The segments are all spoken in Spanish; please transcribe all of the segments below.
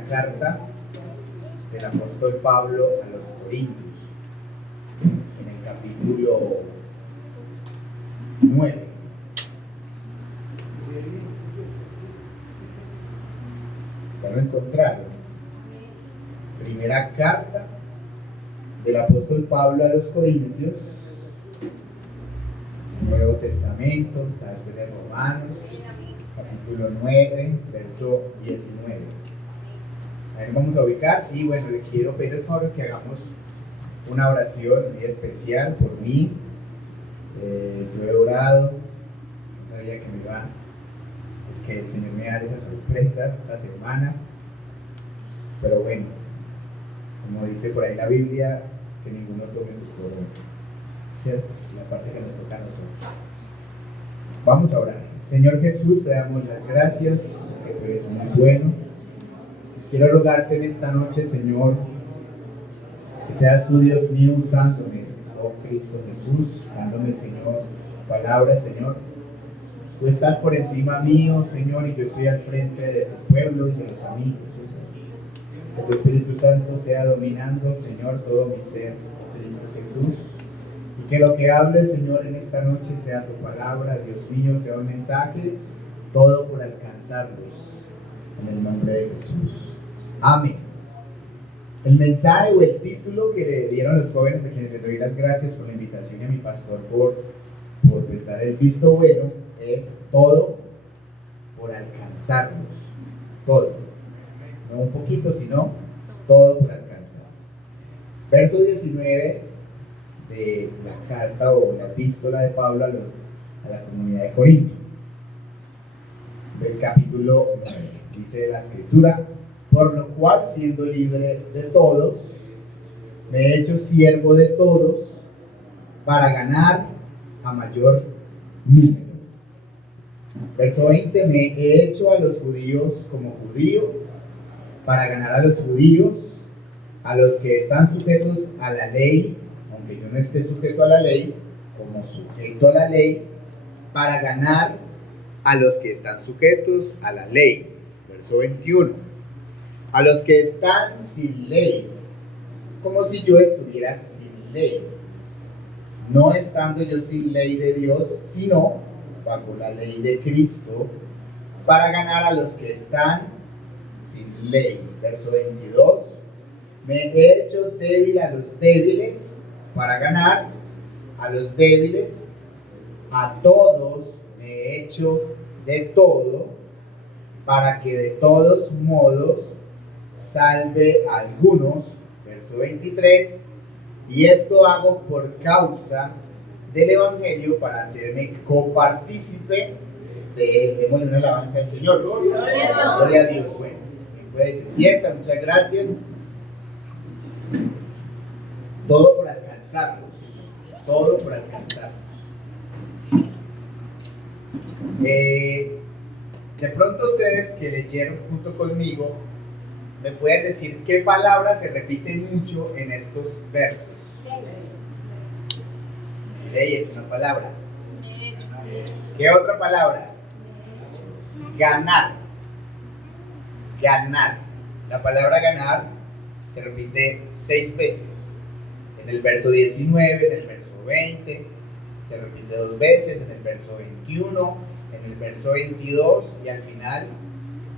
primera carta del apóstol Pablo a los Corintios, en el capítulo 9. Ya lo encontraron. Primera carta del apóstol Pablo a los Corintios, Nuevo Testamento, está después de Romanos, capítulo 9, verso 19. Ahí vamos a ubicar y bueno, le quiero pedir el favor que hagamos una oración muy especial por mí. Yo he orado, no sabía que el Señor me da esa sorpresa esta semana, pero bueno, como dice por ahí la Biblia, que ninguno tome tu corona, ¿cierto? La parte que nos toca a nosotros. Vamos a orar. Señor Jesús, te damos las gracias, que tú eres muy bueno. Quiero rogarte en esta noche, Señor, que seas tú, Dios mío, usándome, oh Cristo Jesús, dándome, Señor, palabras, Señor. Tú estás por encima mío, Señor, y yo estoy al frente de tu pueblo y de los amigos. Que tu Espíritu Santo sea dominando, Señor, todo mi ser, Cristo Jesús. Y que lo que hables, Señor, en esta noche sea tu palabra, Dios mío, sea un mensaje, todo por alcanzarlos. En el nombre de Jesús. Amén. El mensaje o el título que le dieron los jóvenes, a quienes les doy las gracias por la invitación y a mi pastor por prestar el visto bueno, es todo por alcanzarlos. Todo. No un poquito, sino todo por alcanzar. Verso 19 de la carta o la epístola de Pablo a la comunidad de Corinto. Del capítulo 9. Dice la escritura: por lo cual, siendo libre de todos, me he hecho siervo de todos para ganar a mayor número. Verso 20: me he hecho a los judíos como judío para ganar a los judíos, a los que están sujetos a la ley, aunque yo no esté sujeto a la ley, como sujeto a la ley, para ganar a los que están sujetos a la ley. Verso 21: a los que están sin ley, como si yo estuviera sin ley, no estando yo sin ley de Dios, sino bajo la ley de Cristo, para ganar a los que están sin ley. Verso 22: me he hecho débil a los débiles, para ganar a los débiles. A todos me he hecho de todo, para que de todos modos salve a algunos. Verso 23: y esto hago por causa del Evangelio, para hacerme copartícipe de él. Démosle una alabanza al Señor. Gloria a Dios. Bueno, se sienta, muchas gracias. Todo por alcanzarlos. Todo por alcanzarlos. De pronto ustedes que leyeron junto conmigo, ¿me pueden decir qué palabras se repiten mucho en estos versos? Ley es una palabra. ¿Qué otra palabra? Ganar. Ganar. La palabra ganar se repite 6 veces. En el verso 19, en el verso 20, se repite 2 veces, en el verso 21, en el verso 22 y al final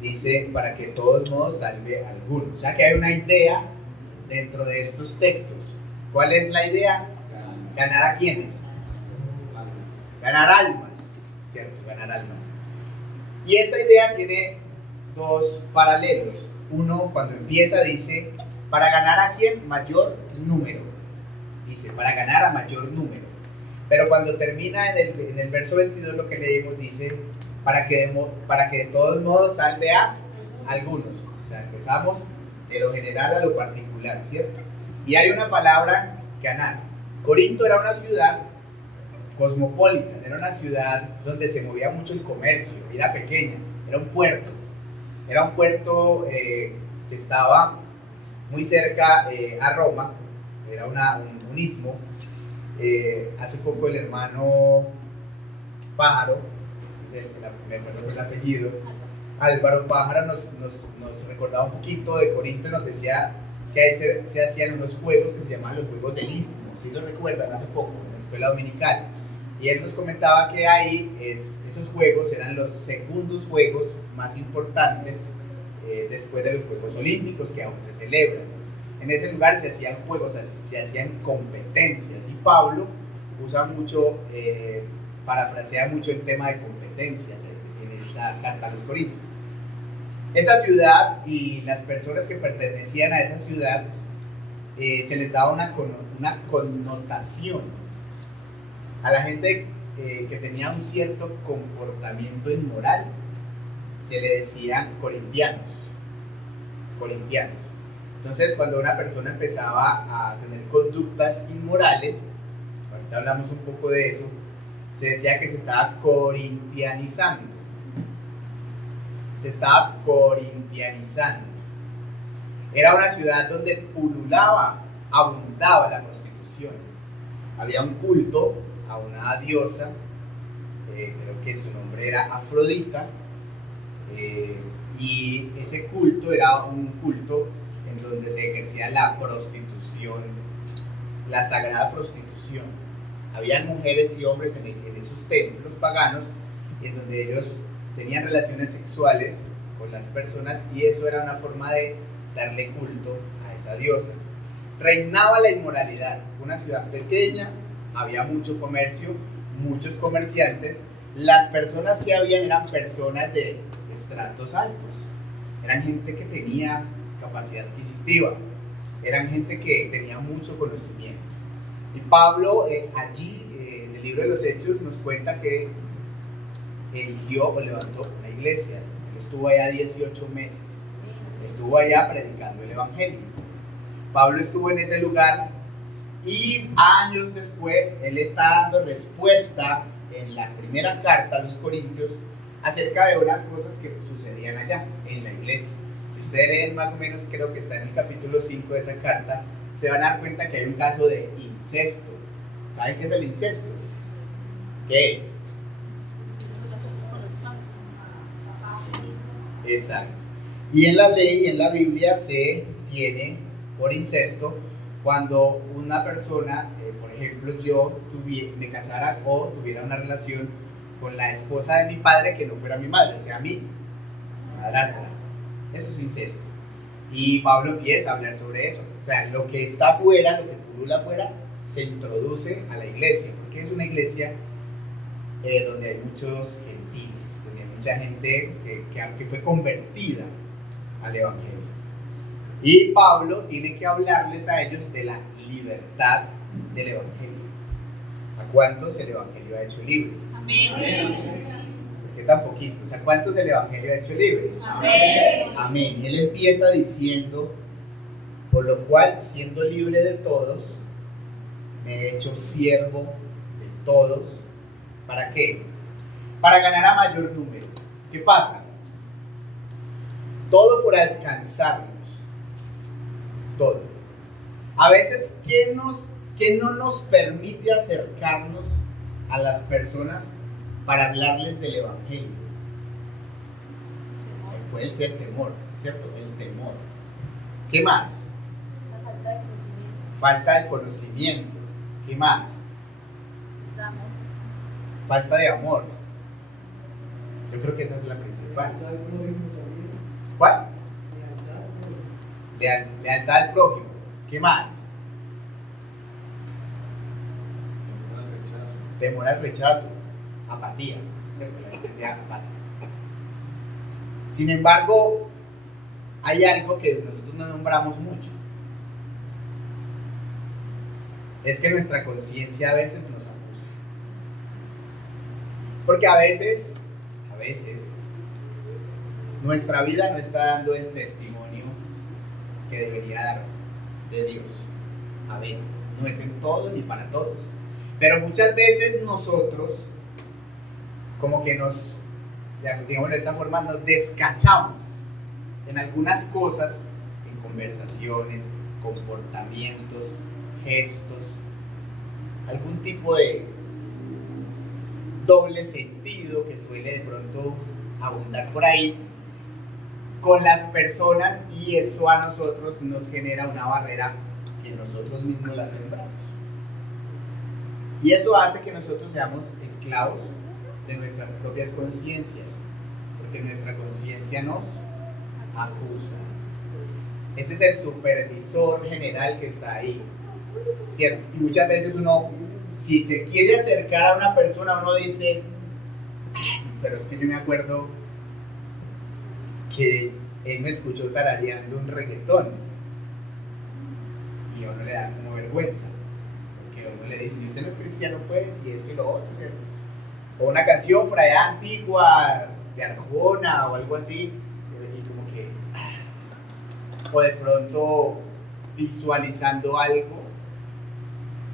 dice para que de todos modos salve a algunos. O sea que hay una idea dentro de estos textos. ¿Cuál es la idea? ¿Ganar a quiénes? Ganar almas, ¿cierto? Ganar almas. Y esa idea tiene 2 paralelos. Uno, cuando empieza, dice para ganar a quién? Mayor número. Dice para ganar a mayor número. Pero cuando termina en el verso 22, lo que leímos dice para que de todos modos salve a algunos. O sea, empezamos de lo general a lo particular, ¿cierto? Y hay una palabra, ganar. Corinto era una ciudad cosmopolita, era una ciudad donde se movía mucho el comercio, era pequeña, era un puerto que estaba muy cerca a Roma, era un istmo. Hace poco el hermano Pájaro, ese es el apellido, Álvaro Pájara nos recordaba un poquito de Corinto y nos decía que ahí se hacían unos juegos que se llamaban los juegos del Istmo, ¿sí lo recuerdan? Hace poco, en la escuela dominical. Y él nos comentaba que ahí esos juegos eran los segundos juegos más importantes después de los Juegos Olímpicos que aún se celebran. En ese lugar se hacían juegos, se hacían competencias, y Pablo usa mucho, parafrasea mucho el tema de competencias en esta carta a los Corintios. Esa ciudad y las personas que pertenecían a esa ciudad se les daba una connotación a la gente que tenía un cierto comportamiento inmoral. Se le decían corintianos. Entonces, cuando una persona empezaba a tener conductas inmorales, ahorita hablamos un poco de eso, se decía que se estaba corintianizando. Era una ciudad donde abundaba la prostitución. Había un culto a una diosa, creo que su nombre era Afrodita, y ese culto era un culto en donde se ejercía la prostitución, la sagrada prostitución. Habían mujeres y hombres en esos templos paganos en donde ellos tenían relaciones sexuales con las personas, y eso era una forma de darle culto a esa diosa. Reinaba la inmoralidad. Una ciudad pequeña, había mucho comercio, muchos comerciantes. Las personas que habían eran personas de estratos altos, eran gente que tenía capacidad adquisitiva, eran gente que tenía mucho conocimiento. Y Pablo allí en el libro de los Hechos nos cuenta que eligió o levantó una iglesia. Él estuvo allá 18 meses, estuvo allá predicando el evangelio. Pablo estuvo en ese lugar, y años después él está dando respuesta en la primera carta a los Corintios acerca de unas cosas que sucedían allá en la iglesia. Si ustedes leen más o menos, creo que está en el capítulo 5 de esa carta, se van a dar cuenta que hay un caso de incesto. ¿Saben qué es el incesto? ¿Qué es? Sí, exacto. Y en la ley, en la Biblia, se tiene por incesto cuando una persona, por ejemplo, yo me casara o tuviera una relación con la esposa de mi padre que no fuera mi madre, o sea, mi madrastra. Eso es incesto. Y Pablo empieza a hablar sobre eso. O sea, lo que está afuera, lo que pulula afuera, se introduce a la iglesia, porque es una iglesia donde hay muchos gentiles, donde hay mucha gente que fue convertida al evangelio. Y Pablo tiene que hablarles a ellos de la libertad del evangelio. ¿A cuántos el evangelio ha hecho libres? Amén. ¿Por qué tan poquitos? ¿A cuántos el evangelio ha hecho libres? Amén. Amén. Y él empieza diciendo: por lo cual, siendo libre de todos, me he hecho siervo de todos. ¿Para qué? Para ganar a mayor número. ¿Qué pasa? Todo por alcanzarnos. Todo. A veces, ¿qué no nos permite acercarnos a las personas para hablarles del evangelio? Puede ser temor, ¿cierto? El temor. ¿Qué más? La falta de conocimiento. Falta de conocimiento. ¿Qué más? De amor. Falta de amor. Yo creo que esa es la principal. ¿Cuál? Lealtad al prójimo. ¿Qué más? Temor al rechazo. Apatía, ¿cierto? La gente sea apática. Sin embargo, hay algo que nosotros no nombramos mucho. Es que nuestra conciencia a veces nos acusa. Porque a veces, nuestra vida no está dando el testimonio que debería dar de Dios. A veces, no es en todo ni para todos. Pero muchas veces nosotros, como que digamos de esta forma, nos descachamos en algunas cosas, en conversaciones, comportamientos, gestos, algún tipo de doble sentido que suele de pronto abundar por ahí, con las personas, y eso a nosotros nos genera una barrera que nosotros mismos la sembramos. Y eso hace que nosotros seamos esclavos de nuestras propias conciencias, porque nuestra conciencia nos acusa. Ese es el supervisor general que está ahí, ¿cierto? Y muchas veces uno, si se quiere acercar a una persona, uno dice, pero es que yo me acuerdo que él me escuchó tarareando un reggaetón, y a uno le da como vergüenza, porque uno le dice, y usted no es cristiano pues, y esto y lo otro, ¿cierto? O una canción por allá antigua, de Arjona o algo así, y como que, o de pronto visualizando algo,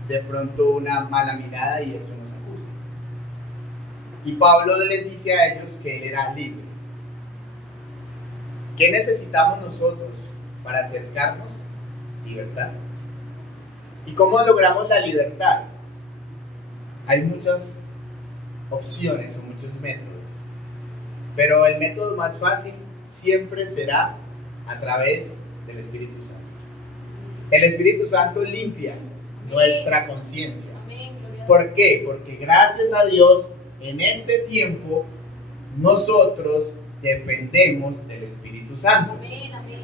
de pronto una mala mirada, y eso nos acusa. Y Pablo les dice a ellos que él era libre. ¿Qué necesitamos nosotros para acercarnos? Libertad. ¿Y cómo logramos la libertad? Hay muchas opciones o muchos métodos, pero el método más fácil siempre será a través del Espíritu Santo. El Espíritu Santo limpia nuestra conciencia. ¿Por qué? Porque gracias a Dios en este tiempo nosotros dependemos del Espíritu Santo.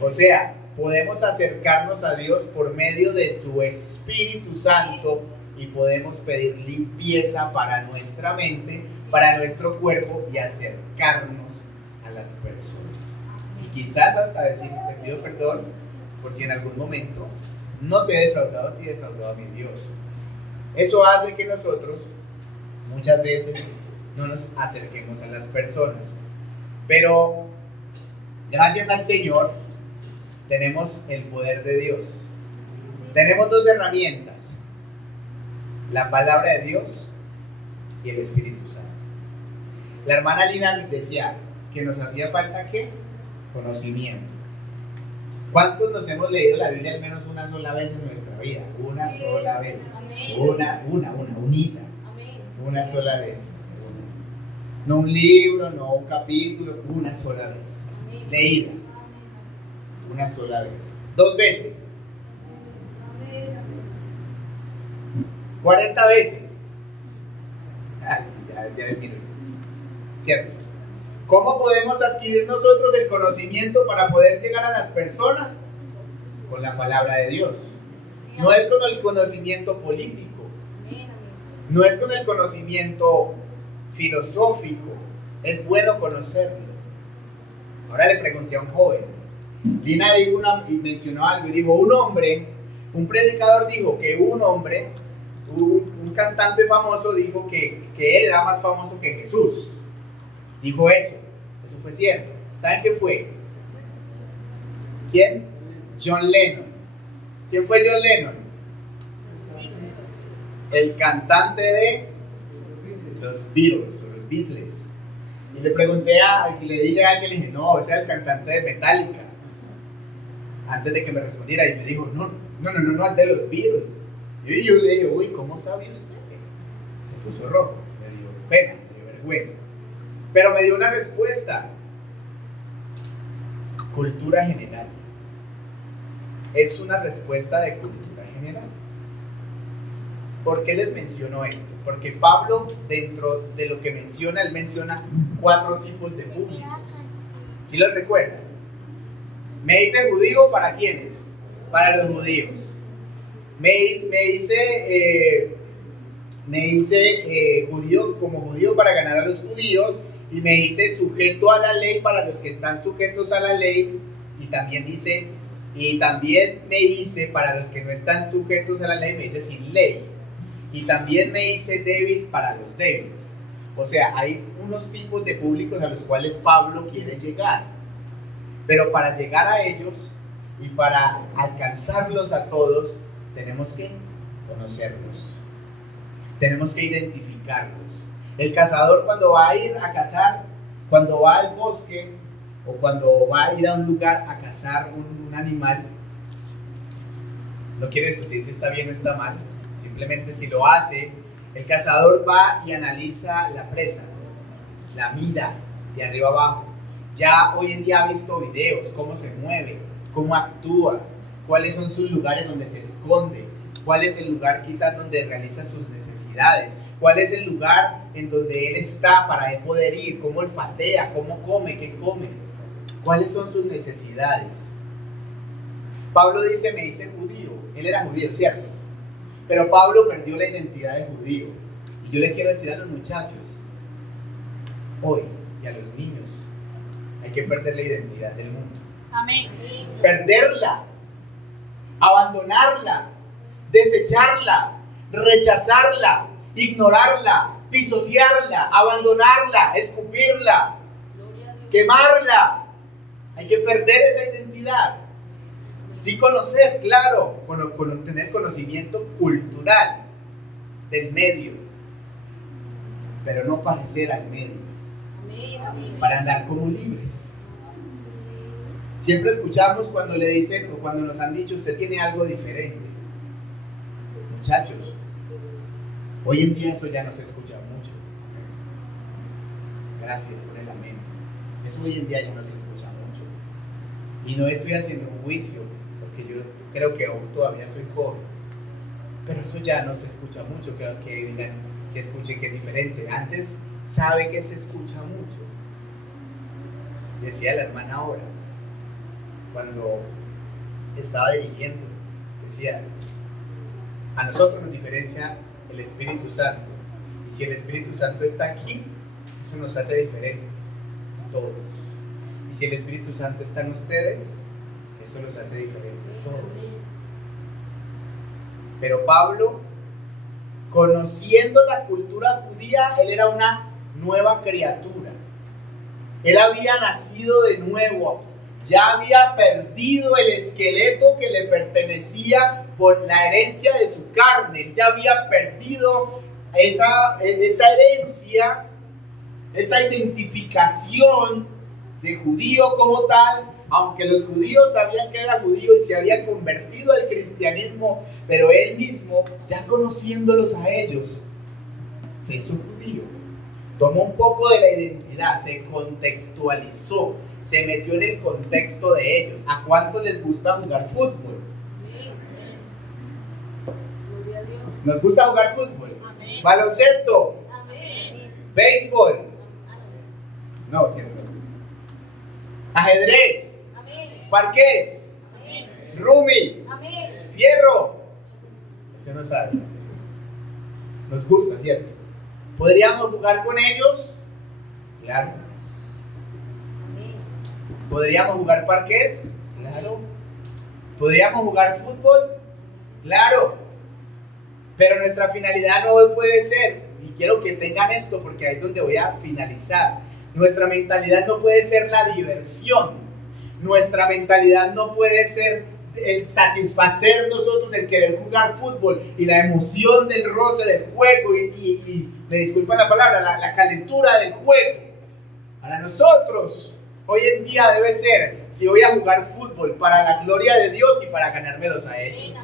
O sea, podemos acercarnos a Dios por medio de su Espíritu Santo y podemos pedir limpieza para nuestra mente, para nuestro cuerpo, y acercarnos a las personas. Y quizás hasta decir, te pido perdón por si en algún momento no te he defraudado a ti, he defraudado a mi Dios. Eso hace que nosotros muchas veces no nos acerquemos a las personas. Pero gracias al Señor tenemos el poder de Dios. Tenemos dos herramientas: la palabra de Dios y el Espíritu Santo. La hermana Lina decía que nos hacía falta ¿qué? Conocimiento. ¿Cuántos nos hemos leído la Biblia al menos una sola vez en nuestra vida? Una sola vez. Unita. Una sola vez. No un libro, no un capítulo, una sola vez. Leída. Una sola vez. 2 veces. 40 veces. Sí, ya disminuye. ¿Cierto? ¿Cómo podemos adquirir nosotros el conocimiento para poder llegar a las personas? Con la palabra de Dios. No es con el conocimiento político. No es con el conocimiento filosófico. Es bueno conocerlo. Ahora le pregunté a un joven. Dina dijo y mencionó algo y dijo, un predicador dijo que un cantante famoso dijo que él era más famoso que Jesús. Dijo eso fue cierto. ¿Saben qué fue? ¿Quién? John Lennon. ¿Quién fue John Lennon? El cantante de los Beatles o los Beatles. Y le pregunté y le dije a alguien, le dije, no, ese es el cantante de Metallica. Antes de que me respondiera, y me dijo, no, es de los Beatles. Y yo le dije, uy, ¿cómo sabe usted? Se puso rojo, me dio pena, me dio vergüenza. Pero me dio una respuesta. Cultura general. Es una respuesta de cultura general. ¿Por qué les menciono esto? Porque Pablo, dentro de lo que menciona, él menciona 4 tipos de públicos. ¿Sí los recuerdan? Me dice judío, ¿para quiénes? Para los judíos. Me dice judío como judío para ganar a los judíos, y me dice sujeto a la ley para los que están sujetos a la ley, y también me dice para los que no están sujetos a la ley, me dice sin ley, y también me dice débil para los débiles. O sea, hay unos tipos de públicos a los cuales Pablo quiere llegar, pero para llegar a ellos y para alcanzarlos a todos tenemos que conocerlos, tenemos que identificarlos. El cazador, cuando va a ir a cazar, cuando va al bosque o cuando va a ir a un lugar a cazar un animal, no quiere discutir si está bien o está mal, simplemente si lo hace, el cazador va y analiza la presa, la mira de arriba abajo, Ya hoy en día ha visto videos, cómo se mueve, cómo actúa, cuáles son sus lugares donde se esconde, cuál es el lugar quizás donde realiza sus necesidades, cuál es el lugar en donde él está para él poder ir, cómo olfatea, cómo come, qué come, cuáles son sus necesidades. Pablo dice, me hice judío. Él era judío, ¿cierto? Pero Pablo perdió la identidad de judío. Y yo le quiero decir a los muchachos, hoy, y a los niños, hay que perder la identidad del mundo. Amén. Perderla, abandonarla, desecharla, rechazarla, ignorarla, pisotearla, abandonarla, escupirla, Gloria a Dios. quemarla. Hay que perder esa identidad. Sí conocer, claro, tener conocimiento cultural del medio, pero no parecer al medio, Amén. Amén. para andar como libres. Siempre escuchamos cuando le dicen o cuando nos han dicho, usted tiene algo diferente. Muchachos, hoy en día eso ya no se escucha mucho. Gracias por el amén. Eso hoy en día ya no se escucha mucho. Y no estoy haciendo un juicio, porque yo creo que aún todavía soy joven. Pero eso ya no se escucha mucho, que digan, que escuchen que es diferente. Antes sabe que se escucha mucho. Decía la hermana ahora, cuando estaba dirigiendo, decía, a nosotros nos diferencia el Espíritu Santo. Y si el Espíritu Santo está aquí, eso nos hace diferentes, todos. Y si el Espíritu Santo está en ustedes, eso los hace diferentes, todos. Pero Pablo, conociendo la cultura judía, él era una nueva criatura. Él había nacido de nuevo. Ya había perdido el esqueleto que le pertenecía por la herencia de su carne. Él ya había perdido esa herencia, esa identificación de judío como tal, aunque los judíos sabían que era judío y se había convertido al cristianismo, pero él mismo, ya conociéndolos a ellos, se hizo judío. Tomó un poco de la identidad, se contextualizó, se metió en el contexto de ellos. ¿A cuánto les gusta jugar fútbol? Amén. Gloria a Dios. ¿Nos gusta jugar fútbol? Amén. ¿Baloncesto? Amén. ¿Béisbol? No, ¿cierto? ¿Ajedrez? Amén. ¿Parqués? Amén. ¿Rumi? Amén. ¿Fierro? Ese no sabe. Nos gusta, ¿cierto? ¿Podríamos jugar con ellos? Claro. Amén. ¿Podríamos jugar parqués? Claro. ¿Podríamos jugar fútbol? Claro. Pero nuestra finalidad no puede ser, y quiero que tengan esto porque ahí es donde voy a finalizar. Nuestra mentalidad no puede ser la diversión. Nuestra mentalidad no puede ser el satisfacer nosotros el querer jugar fútbol y la emoción del roce del juego y me disculpan la palabra, la calentura del juego. Para nosotros, hoy en día debe ser, si voy a jugar fútbol, para la gloria de Dios y para ganármelos a ellos.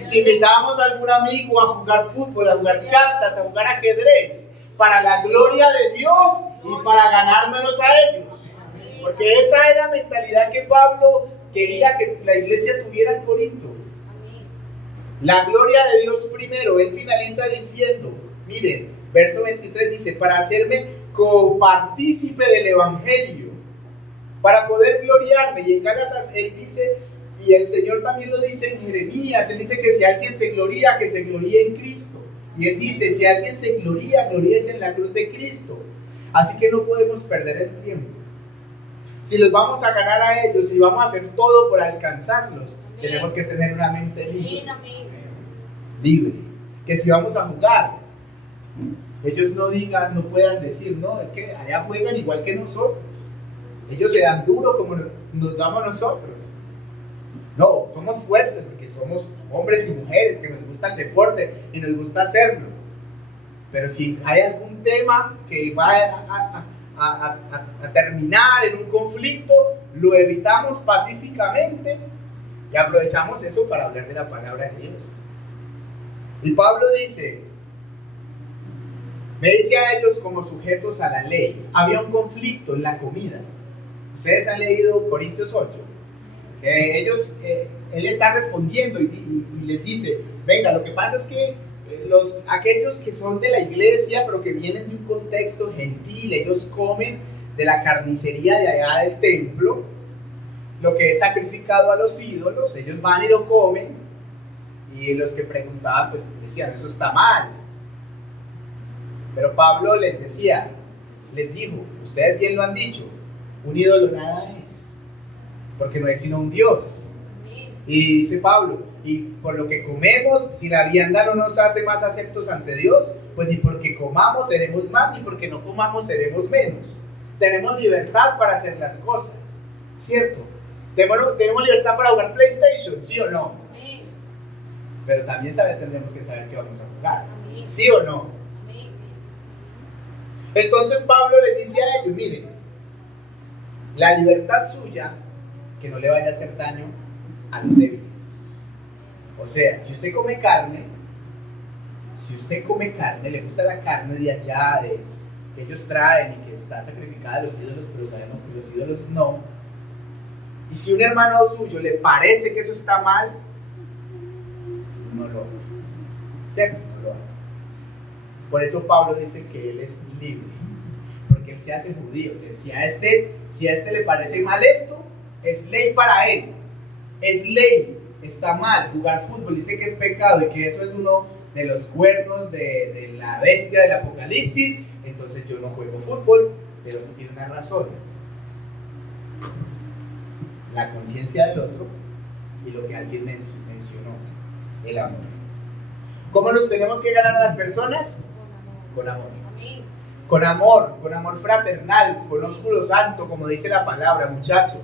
Si invitamos a algún amigo a jugar fútbol, a jugar cartas, a jugar ajedrez, para la gloria de Dios y para ganármelos a ellos. Porque esa es la mentalidad que Pablo quería que la iglesia tuviera en Corinto. La gloria de Dios primero. Él finaliza diciendo, miren, verso 23 dice, para hacerme copartícipe del evangelio, para poder gloriarme. Y en Gálatas él dice, y el Señor también lo dice en Jeremías, él dice que si alguien se gloría, que se gloríe en Cristo. Y él dice, si alguien se gloría, gloríese en la cruz de Cristo. Así que no podemos perder el tiempo. Si los vamos a ganar a ellos y vamos a hacer todo por alcanzarlos, amén, tenemos que tener una mente libre. Amén. Libre. Que si vamos a jugar, ellos no digan, no puedan decir, no, es que allá juegan igual que nosotros. Ellos se dan duro como nos damos nosotros. No, somos fuertes porque somos hombres y mujeres que nos gusta el deporte y nos gusta hacerlo. Pero si hay algún tema que va a terminar en un conflicto, lo evitamos pacíficamente y aprovechamos eso para hablar de la palabra de Dios. Y Pablo dice, me dice a ellos como sujetos a la ley. Había un conflicto en la comida. Ustedes han leído Corintios 8. Él está respondiendo y les dice, venga, lo que pasa es que aquellos que son de la iglesia, pero que vienen de un contexto gentil, ellos comen de la carnicería de allá del templo, lo que es sacrificado a los ídolos, ellos van y lo comen, y los que preguntaban, pues decían, eso está mal. Pero Pablo les dijo, ustedes bien lo han dicho, un ídolo nada es, porque no es sino un Dios. Y dice Pablo, y por lo que comemos, si la vianda no nos hace más aceptos ante Dios, pues ni porque comamos seremos más, ni porque no comamos seremos menos. Tenemos libertad para hacer las cosas, ¿cierto? Tenemos libertad para jugar PlayStation, ¿sí o no? Amén. Pero también tendremos que saber qué vamos a jugar, Amén. ¿sí o no? Amén. Entonces Pablo les dice a ellos, miren, la libertad suya, que no le vaya a hacer daño a los débiles. O sea, si usted come carne, le gusta la carne de allá, que ellos traen y que está sacrificada a los ídolos, pero sabemos que los ídolos no. Y si un hermano suyo le parece que eso está mal, no lo haga. ¿Cierto? No lo haga. Por eso Pablo dice que él es libre, porque él se hace judío. Que si a este le parece mal esto, es ley para él. Es ley, está mal. Jugar fútbol dice que es pecado y que eso es uno de los cuernos de la bestia del Apocalipsis. Entonces yo no juego fútbol, pero eso tiene una razón. La conciencia del otro y lo que alguien mencionó, el amor. ¿Cómo nos tenemos que ganar a las personas? Con amor. Amén. Con amor fraternal, con ósculo santo, como dice la palabra, muchachos.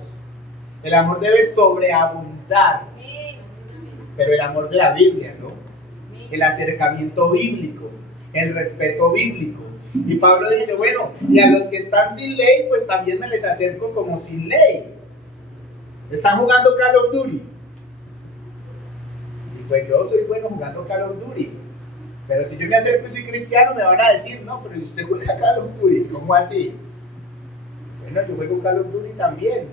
El amor debe sobreabundar, Amén. pero el amor de la Biblia, ¿no? Amén. El acercamiento bíblico, el respeto bíblico. Y Pablo dice, bueno, y a los que están sin ley, pues también me les acerco como sin ley. Están jugando Call of Duty. Y pues yo soy bueno jugando Call of Duty. Pero si yo me acerco y soy cristiano, me van a decir, no, pero usted juega Call of Duty. ¿Cómo así? Bueno, yo juego Call of Duty también.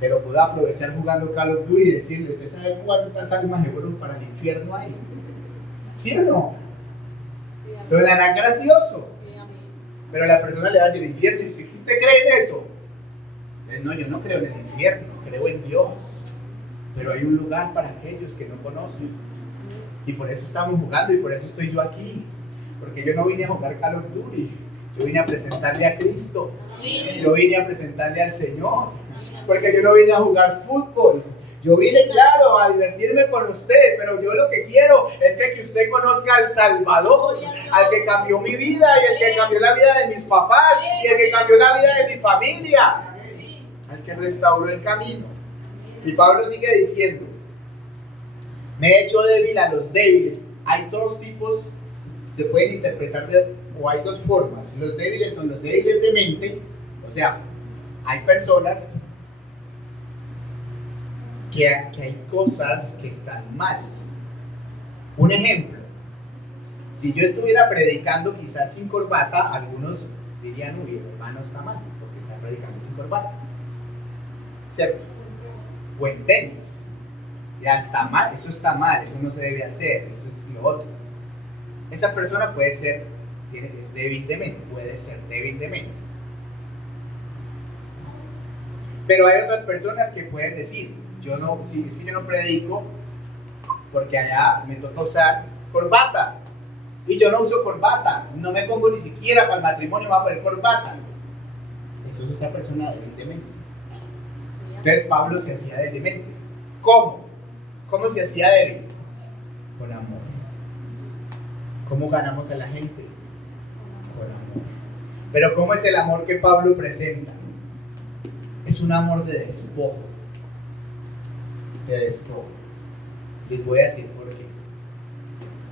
Pero puedo aprovechar jugando Call of Duty y decirle, ¿usted sabe cuántas almas fueron para el infierno ahí? ¿Sí o no? Sí, amén. Sonará gracioso. Sí, amén. Pero la persona le va a decir, infierno, y si usted cree en eso. No, yo no creo en el infierno, creo en Dios. Pero hay un lugar para aquellos que no conocen. Y por eso estamos jugando y por eso estoy yo aquí. Porque yo no vine a jugar Call of Duty. Yo vine a presentarle a Cristo. Amén. Yo vine a presentarle al Señor. Porque yo no vine a jugar fútbol. Yo vine, claro, a divertirme con usted. Pero yo lo que quiero es que usted conozca al Salvador. Al que cambió mi vida y el que cambió la vida de mis papás. Y el que cambió la vida de mi familia. Al que restauró el camino. Y Pablo sigue diciendo, me he hecho débil a los débiles. Hay dos tipos, se pueden interpretar o hay dos formas. Los débiles son los débiles de mente, o sea, hay personas que hay cosas que están mal. Un ejemplo, si yo estuviera predicando quizás sin corbata, algunos dirían, uy, el hermano está mal, porque está predicando sin corbata. ¿Cierto? O en tenis. Ya está mal, eso no se debe hacer, esto es lo otro. Esa persona puede ser, es débil de mente, puede ser débil de mente. Pero hay otras personas que pueden decir, si es que yo no predico porque allá me toca usar corbata y yo no uso corbata, no me pongo ni siquiera para el matrimonio, me voy a poner corbata. Eso es otra persona débil de mente. Entonces Pablo se hacía débil de mente. ¿Cómo? ¿Cómo se hacía débil? Con amor. ¿Cómo ganamos a la gente? Con amor. Pero ¿cómo es el amor que Pablo presenta? Es un amor de despojo. De despojo. Les voy a decir por qué.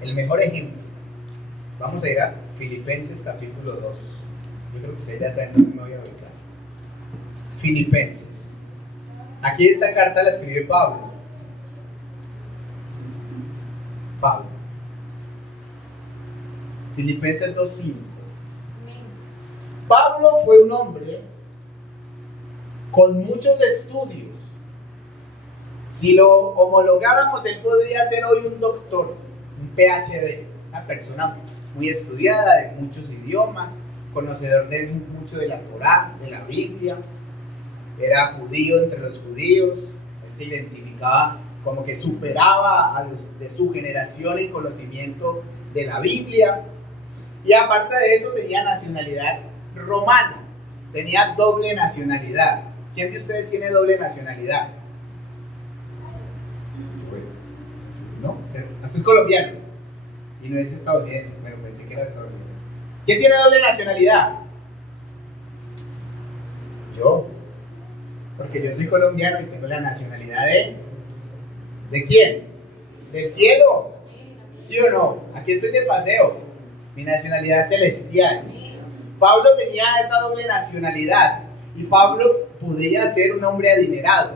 El mejor ejemplo. Vamos a ir a Filipenses capítulo 2. Yo creo que ustedes ya saben dónde me voy a ubicar. Filipenses. Aquí esta carta la escribe Pablo. Filipenses 2:5. Pablo fue un hombre con muchos estudios. Si lo homologáramos, él podría ser hoy un doctor, un PhD, una persona muy estudiada, de muchos idiomas, conocedor de mucho de la Torá, de la Biblia. Era judío entre los judíos. Él se identificaba como que superaba a los de su generación en conocimiento de la Biblia. Y aparte de eso tenía nacionalidad romana, tenía doble nacionalidad. ¿Quién de ustedes tiene doble nacionalidad? No, usted es colombiano y no es estadounidense. Bueno, pensé que era estadounidense. ¿Quién tiene doble nacionalidad? Yo, porque yo soy colombiano y tengo la nacionalidad ¿de quién? ¿Del cielo? ¿Sí o no? Aquí estoy de paseo. Mi nacionalidad es celestial. Pablo tenía esa doble nacionalidad y Pablo podía ser un hombre adinerado.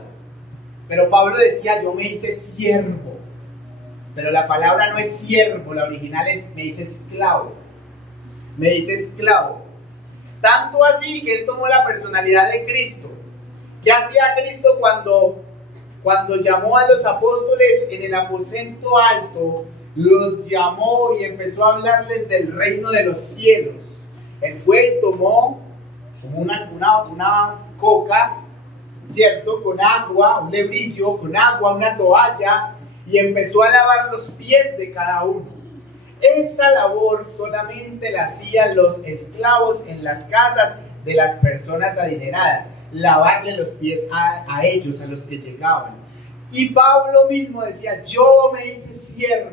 Pero Pablo decía, yo me hice siervo. Pero la palabra no es siervo, la original es, me hice esclavo. Me hice esclavo. Tanto así que él tomó la personalidad de Cristo. ¿Qué hacía Cristo cuando llamó a los apóstoles en el aposento alto? Los llamó y empezó a hablarles del reino de los cielos. Él fue y tomó como una coca, ¿cierto? Con agua, un lebrillo, con agua, una toalla, y empezó a lavar los pies de cada uno. Esa labor solamente la hacían los esclavos en las casas de las personas adineradas, lavarle los pies a ellos, a los que llegaban. Y Pablo mismo decía, yo me hice siervo.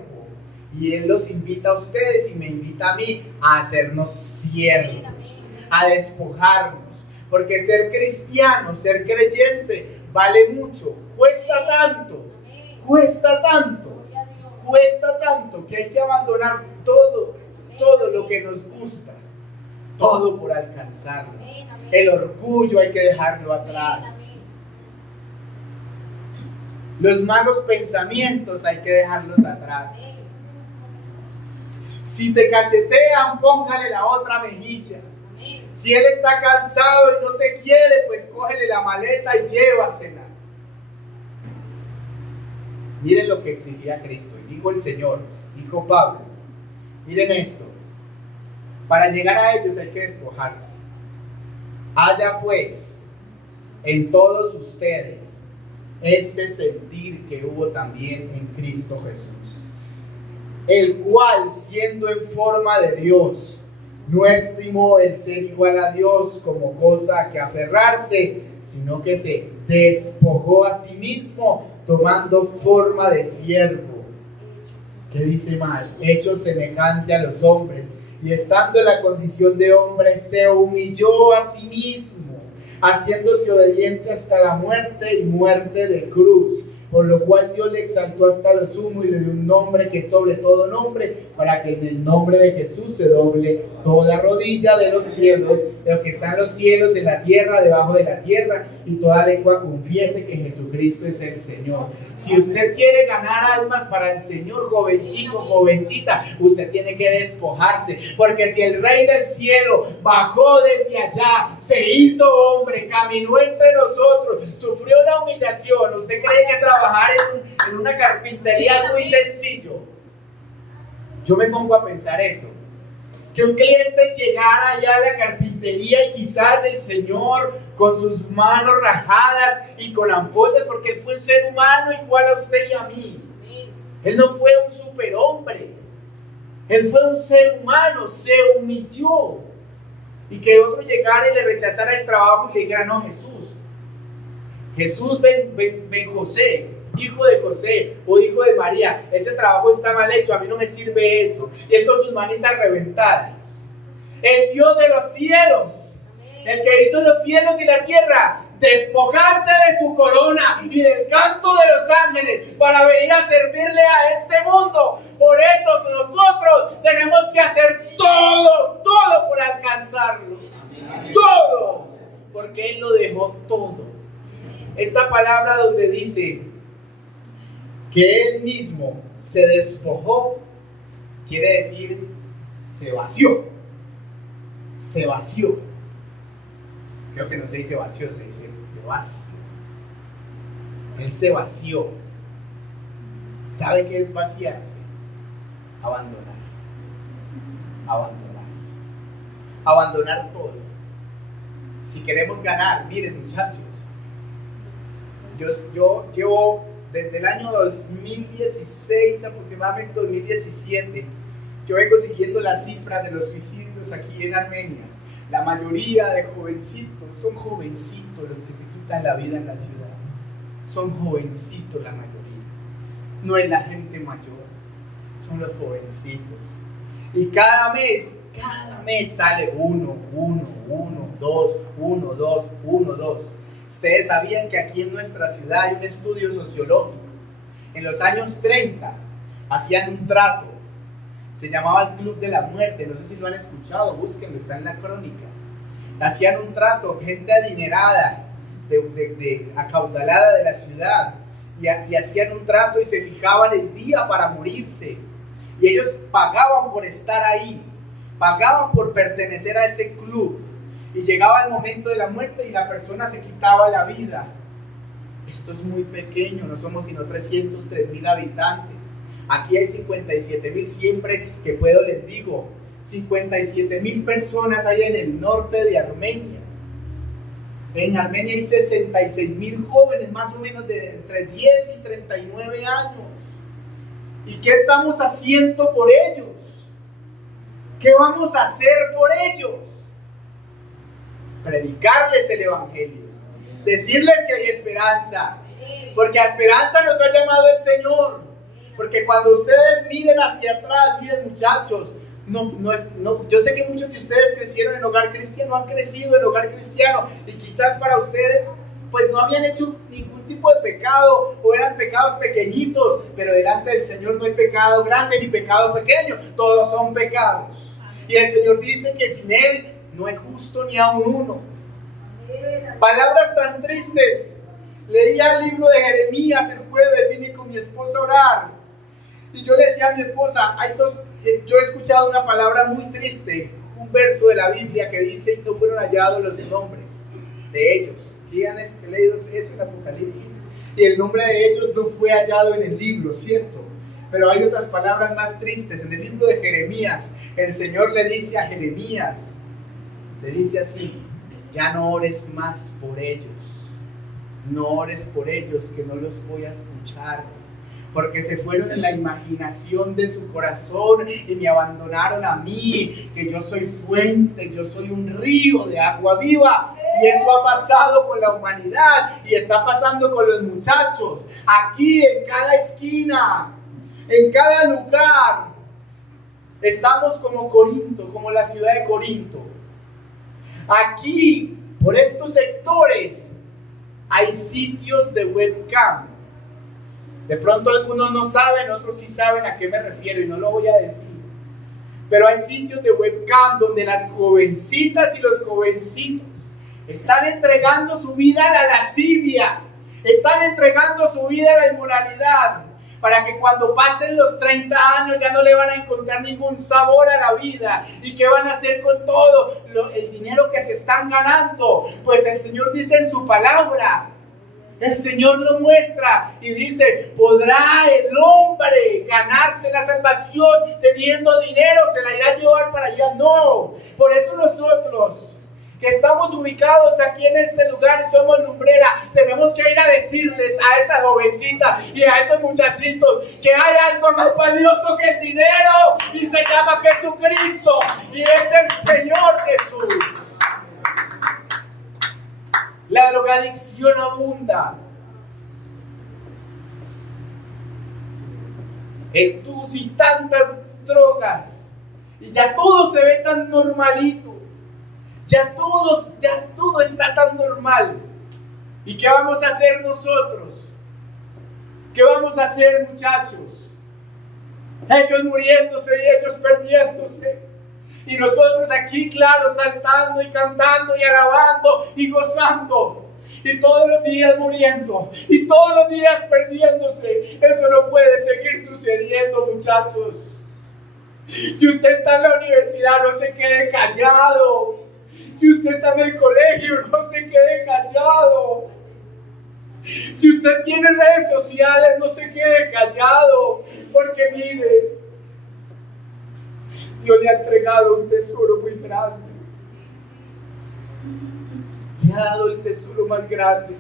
Y él los invita a ustedes y me invita a mí a hacernos siervos, a despojarnos. Porque ser cristiano, ser creyente, vale mucho, cuesta tanto que hay que abandonar todo lo que nos gusta, todo por alcanzarnos. El orgullo hay que dejarlo atrás. Los malos pensamientos hay que dejarlos atrás. Si te cachetean, póngale la otra mejilla. Si él está cansado y no te quiere, pues cógele la maleta y llévasela. Miren lo que exigía Cristo. Y dijo el Señor, dijo Pablo, miren esto. Para llegar a ellos hay que despojarse. Haya pues en todos ustedes este sentir que hubo también en Cristo Jesús, el cual, siendo en forma de Dios, no estimó el ser igual a Dios como cosa a que aferrarse, sino que se despojó a sí mismo, tomando forma de siervo. ¿Qué dice más? Hecho semejante a los hombres, y estando en la condición de hombre, se humilló a sí mismo, haciéndose obediente hasta la muerte y muerte de cruz. Por lo cual Dios le exaltó hasta lo sumo y le dio un nombre que es sobre todo nombre, para que en el nombre de Jesús se doble toda rodilla de los cielos, de los que están en los cielos, en la tierra, debajo de la tierra, y toda lengua confiese que Jesucristo es el Señor. Si usted quiere ganar almas para el Señor, jovencito, jovencita, usted tiene que despojarse, porque si el Rey del cielo bajó desde allá, se hizo hombre, caminó entre nosotros, sufrió la humillación, ¿usted cree que trabajar en una carpintería es muy sencillo? Yo me pongo a pensar eso. Que un cliente llegara allá a la carpintería y quizás el Señor con sus manos rajadas y con ampollas, porque Él fue un ser humano igual a usted y a mí. Él no fue un superhombre. Él fue un ser humano, se humilló. Y que otro llegara y le rechazara el trabajo y le dijera, no, Jesús, ven José, hijo de José o hijo de María, ese trabajo está mal hecho, a mí no me sirve eso. Y él con sus manitas reventadas. El Dios de los cielos, el que hizo los cielos y la tierra, despojarse de su corona y del canto de los ángeles para venir a servirle a este mundo. Por eso nosotros tenemos que hacer todo por alcanzarlo. Todo, porque Él lo dejó todo. Esta palabra donde dice que Él mismo se despojó, quiere decir se vació. Se vació. Creo que no se dice vació, se quedó vacío. Él se vació. ¿Sabe qué es vaciarse? Abandonar. Abandonar. Abandonar todo. Si queremos ganar, miren muchachos, yo llevo desde el año 2016, aproximadamente 2017, yo vengo siguiendo las cifras de los suicidios aquí en Armenia. La mayoría de jovencitos, son jovencitos los que se quitan la vida en la ciudad. Son jovencitos la mayoría. No es la gente mayor, son los jovencitos. Y cada mes sale uno, dos. Ustedes sabían que aquí en nuestra ciudad hay un estudio sociológico. En los años 30 hacían un trato. Se llamaba el Club de la Muerte. No sé si lo han escuchado, búsquenlo, está en la crónica. Hacían un trato, gente adinerada, acaudalada de la ciudad. Y hacían un trato y se fijaban el día para morirse. Y ellos pagaban por estar ahí. Pagaban por pertenecer a ese club. Y llegaba el momento de la muerte y la persona se quitaba la vida. Esto es muy pequeño, no somos sino 303,000 habitantes. Aquí hay 57,000, siempre que puedo les digo, 57,000 personas hay en el norte de Armenia. En Armenia hay 66,000 jóvenes, más o menos de entre 10 y 39 años. ¿Y qué estamos haciendo por ellos? ¿Qué vamos a hacer por ellos? Predicarles el evangelio, decirles que hay esperanza, porque a esperanza nos ha llamado el Señor. Porque cuando ustedes miren hacia atrás, miren muchachos, yo sé que muchos de ustedes crecieron en hogar cristiano, han crecido en hogar cristiano, y quizás para ustedes pues no habían hecho ningún tipo de pecado, o eran pecados pequeñitos, pero delante del Señor no hay pecado grande ni pecado pequeño, todos son pecados. Y el Señor dice que sin Él no es justo ni aun uno. Palabras tan tristes. Leía el libro de Jeremías el jueves, vine con mi esposa a orar. Y yo le decía a mi esposa, yo he escuchado una palabra muy triste, un verso de la Biblia que dice, y no fueron hallados los nombres de ellos. ¿Sí han leído eso en Apocalipsis? Y el nombre de ellos no fue hallado en el libro, ¿cierto? Pero hay otras palabras más tristes. En el libro de Jeremías, el Señor le dice a Jeremías, le dice así, ya no ores más por ellos, no ores por ellos, que no los voy a escuchar, porque se fueron en la imaginación de su corazón y me abandonaron a mí, que yo soy fuente, yo soy un río de agua viva. Y eso ha pasado con la humanidad y está pasando con los muchachos. Aquí en cada esquina, en cada lugar, estamos como Corinto, como la ciudad de Corinto. Aquí, por estos sectores, hay sitios de webcam. De pronto algunos no saben, otros sí saben a qué me refiero y no lo voy a decir. Pero hay sitios de webcam donde las jovencitas y los jovencitos están entregando su vida a la lascivia, están entregando su vida a la inmoralidad, para que cuando pasen los 30 años ya no le van a encontrar ningún sabor a la vida. ¿Y qué van a hacer con todo el dinero que se están ganando? Pues el Señor dice en su palabra, el Señor lo muestra y dice, ¿podrá el hombre ganarse la salvación teniendo dinero? ¿Se la irá a llevar para allá? No. Por eso nosotros, que estamos ubicados aquí en este lugar y somos lumbrera, tenemos que ir a decirles a esa jovencita y a esos muchachitos que hay algo más valioso que el dinero y se llama Jesucristo y es el Señor Jesús. La drogadicción abunda. El tus y tantas drogas y ya todo se ve tan normalito. Ya todo está tan normal. ¿Y qué vamos a hacer nosotros? ¿Qué vamos a hacer, muchachos? Ellos muriéndose y ellos perdiéndose. Y nosotros aquí, claro, saltando y cantando y alabando y gozando. Y todos los días muriendo. Y todos los días perdiéndose. Eso no puede seguir sucediendo, muchachos. Si usted está en la universidad, no se quede callado. Si usted está en el colegio, no se quede callado. Si usted tiene redes sociales, no se quede callado. Porque mire, Dios le ha entregado un tesoro muy grande. Le ha dado el tesoro más grande.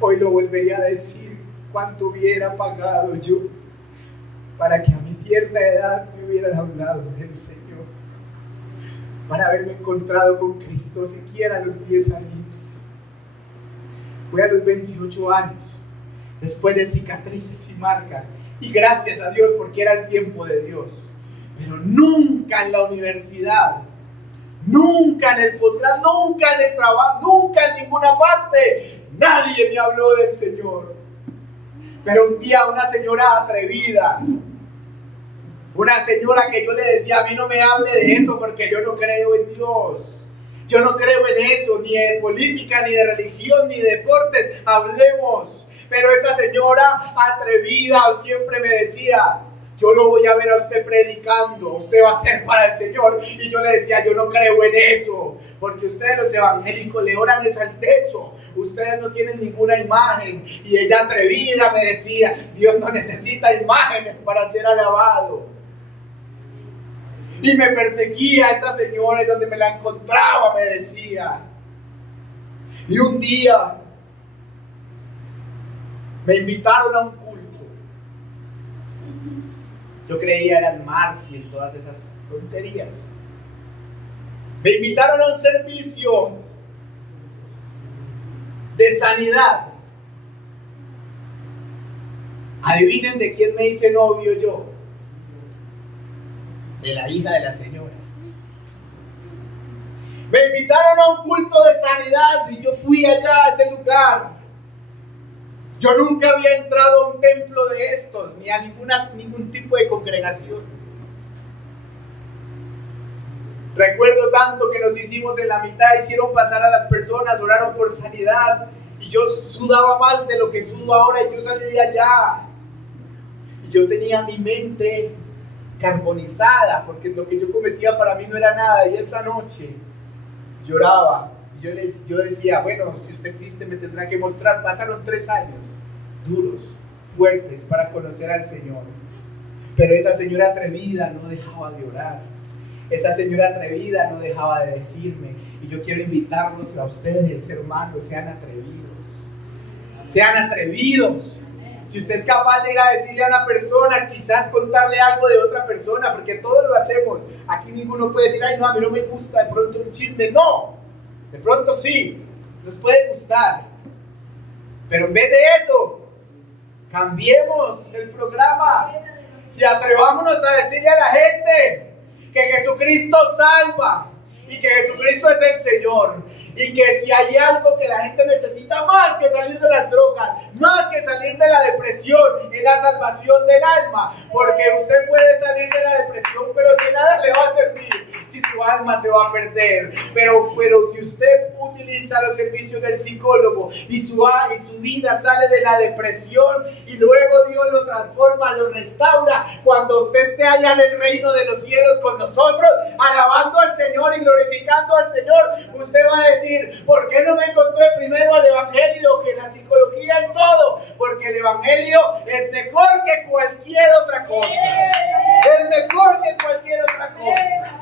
Hoy lo volvería a decir: cuánto hubiera pagado yo para que a mi tierna edad me hubieran hablado del Señor, para haberme encontrado con Cristo siquiera a los 10 añitos. Fue a los 28 años, después de cicatrices y marcas, y gracias a Dios porque era el tiempo de Dios. Pero nunca en la universidad, nunca en el posgrado, nunca en el trabajo, nunca en ninguna parte, nadie me habló del Señor. Pero un día una señora atrevida, una señora que yo le decía: a mí no me hable de eso porque yo no creo en Dios. Yo no creo en eso, ni de política, ni de religión, ni de deportes. Hablemos. Pero esa señora atrevida siempre me decía: yo lo voy a ver a usted predicando, usted va a ser para el Señor. Y yo le decía: yo no creo en eso, porque ustedes los evangélicos le oran es al techo, ustedes no tienen ninguna imagen. Y ella atrevida me decía: Dios no necesita imágenes para ser alabado. Y me perseguía esa señora, y donde me la encontraba me decía. Y un día me invitaron a un culto. Yo creía eran Marx y en todas esas tonterías. Me invitaron a un servicio de sanidad. Adivinen de quién me hice novio yo. De la hija de la señora. Me invitaron a un culto de sanidad y yo fui allá a ese lugar. Yo nunca había entrado a un templo de estos, ni a ningún tipo de congregación. Recuerdo tanto que nos hicimos en la mitad, hicieron pasar a las personas, oraron por sanidad, y yo sudaba más de lo que sudo ahora, y yo salí de allá. Y yo tenía mi mente carbonizada, porque lo que yo cometía para mí no era nada, y esa noche lloraba. Yo decía: bueno, si usted existe me tendrá que mostrar. Pasaron 3 años duros, fuertes, para conocer al Señor. Pero esa señora atrevida no dejaba de orar. Esa señora atrevida no dejaba de decirme. Y yo quiero invitarlos a ustedes, hermanos: sean atrevidos. Sean atrevidos. Si usted es capaz de ir a decirle a una persona, quizás contarle algo de otra persona, porque todos lo hacemos. Aquí ninguno puede decir: ay, no, a mí no me gusta de pronto un chisme. No, de pronto sí, nos puede gustar. Pero en vez de eso, cambiemos el programa y atrevámonos a decirle a la gente que Jesucristo salva y que Jesucristo es el Señor. Y que si hay algo que la gente necesita más que salir de las drogas, más que salir de la depresión, es la salvación del alma. Porque usted puede salir de la depresión, pero de nada le va a servir si su alma se va a perder. Pero si usted utiliza los servicios del psicólogo y su vida sale de la depresión y luego Dios lo transforma, lo restaura, cuando usted esté allá en el reino de los cielos con nosotros, alabando al Señor y glorificando al Señor, usted va a decir: ¿por qué no me encontré primero al Evangelio que la psicología en todo? Porque el Evangelio es mejor que cualquier otra cosa. Es mejor que cualquier otra cosa.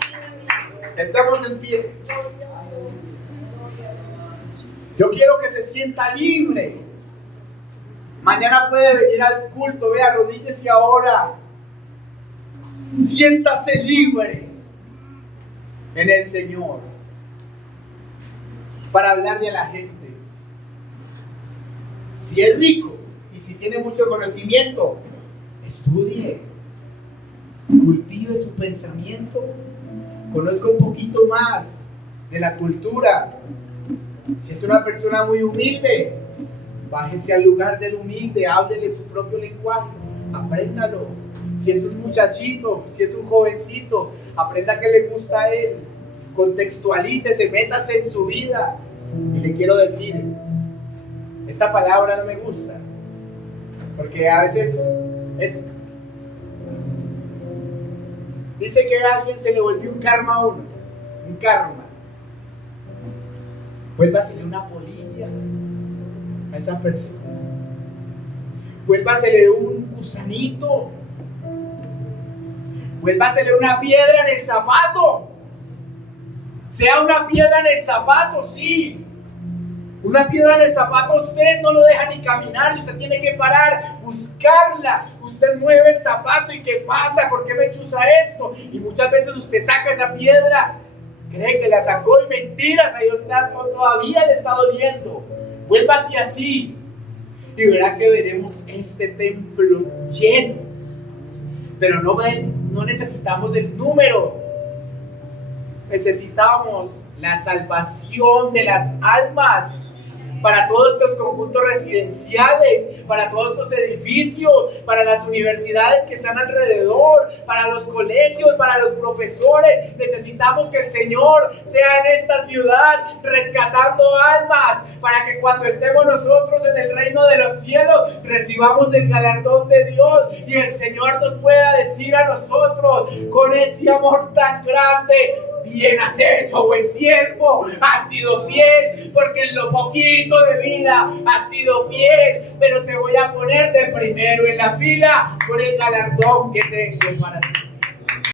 Estamos en pie. Yo quiero que se sienta libre. Mañana puede venir al culto. Vea, arrodíllese ahora. Siéntase libre en el Señor para hablarle a la gente. Si es rico y si tiene mucho conocimiento, estudie, cultive su pensamiento, conozca un poquito más de la cultura. Si es una persona muy humilde, bájese al lugar del humilde, háblele su propio lenguaje, apréndalo. Si es un muchachito, si es un jovencito, aprenda qué le gusta a él, contextualícese, métase en su vida. Y le quiero decir, esta palabra no me gusta, porque a veces dice que a alguien se le volvió un karma a uno. un carro, hermano. Vuélvasele una polilla a esa persona. Vuélvasele un gusanito. Vuélvasele una piedra en el zapato. Sea una piedra en el zapato, sí. Una piedra en el zapato usted no lo deja ni caminar y usted tiene que parar, buscarla. Usted mueve el zapato y ¿qué pasa? ¿Por qué me chuza esto? Y muchas veces usted saca esa piedra, cree que la sacó y mentiras, a Dios todavía le está doliendo. Vuelva hacia así y verá que veremos este templo lleno. Pero no necesitamos el número. Necesitamos la salvación de las almas para todos estos conjuntos residenciales, para todos estos edificios, para las universidades que están alrededor, para los colegios, para los profesores. Necesitamos que el Señor sea en esta ciudad rescatando almas, para que cuando estemos nosotros en el reino de los cielos recibamos el galardón de Dios y el Señor nos pueda decir a nosotros con ese amor tan grande: bien has hecho, buen siervo, has sido fiel, porque en lo poquito de vida has sido fiel, pero te voy a poner de primero en la fila por el galardón que tengo para ti.